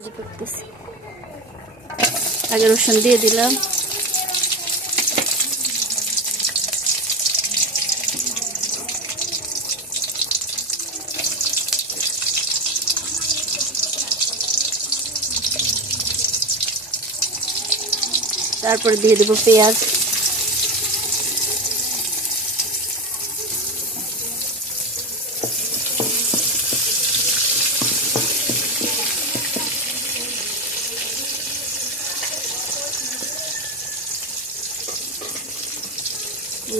করতেছি। আগে রসুন দিয়ে দিলাম, তারপরে দিয়ে দেবো পেঁয়াজ,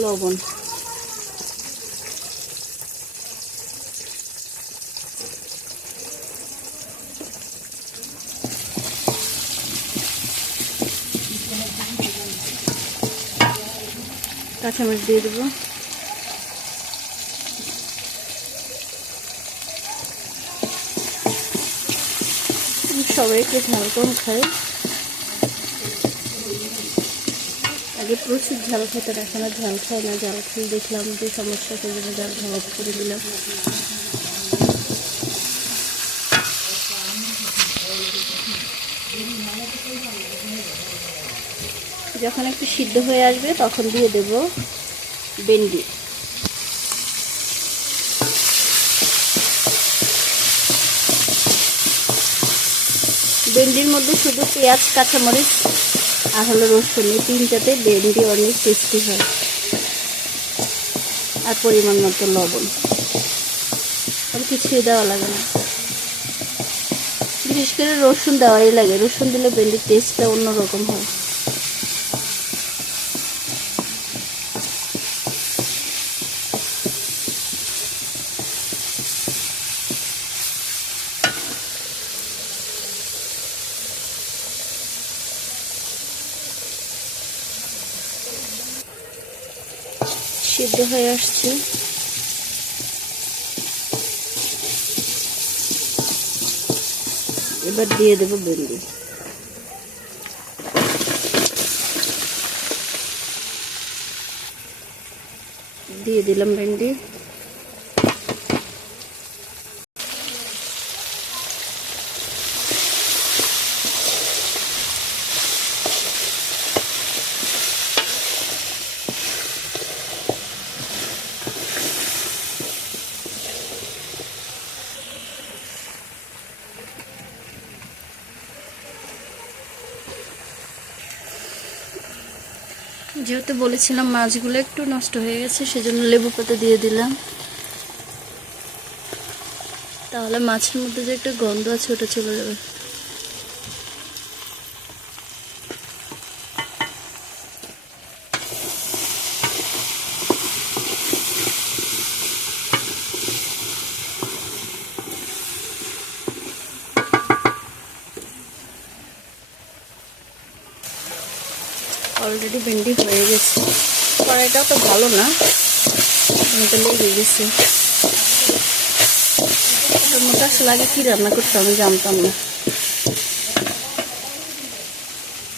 লবণ, কাঁচামরিচ দিয়ে দেবো, সবাই একটু ঝাল কম খায়। আগে প্রচুর ঝাল খেতে, এখন আর ঝাল খায় না। ঝাল খেয়ে দেখলাম যে সমস্যা, সেই জন্য ঝাল খাওয়া করে দিলাম। যখন একটু সিদ্ধ হয়ে আসবে তখন দিয়ে দেব ভেন্ডি। ভেন্ডির মধ্যে শুধু পেঁয়াজ, কাঁচামরিচ আর হলো রসুন, এই তিনটাতে ভেন্ডি অনেক টেস্টি হয়। আর পরিমাণ মতো লবণ, আর কিছুই দেওয়া লাগে না। বিশেষ করে রসুন দেওয়াই লাগে, রসুন দিলে ভেন্ডির টেস্টটা অন্যরকম হয়। সিদ্ধ হয়ে আসছে, এবার দিয়ে দেবো ভেন্ডি। দিয়ে দিলাম ভেন্ডি, যেহেতু বলেছিলাম মাছগুলো একটু নষ্ট হয়ে গেছে, সেজন্য লেবু পাতা দিয়ে দিলাম। তাহলে মাছের মধ্যে যে একটা গন্ধ আছে ওটা চলে যাবে। অলরেডি ভেন্ডি হয়ে গেছে। কড়াইটাও তো ভালো না, তো লেগে গেছে। এটার মধ্যে আসলে আগে কি রান্না করতে আমি জানতাম না।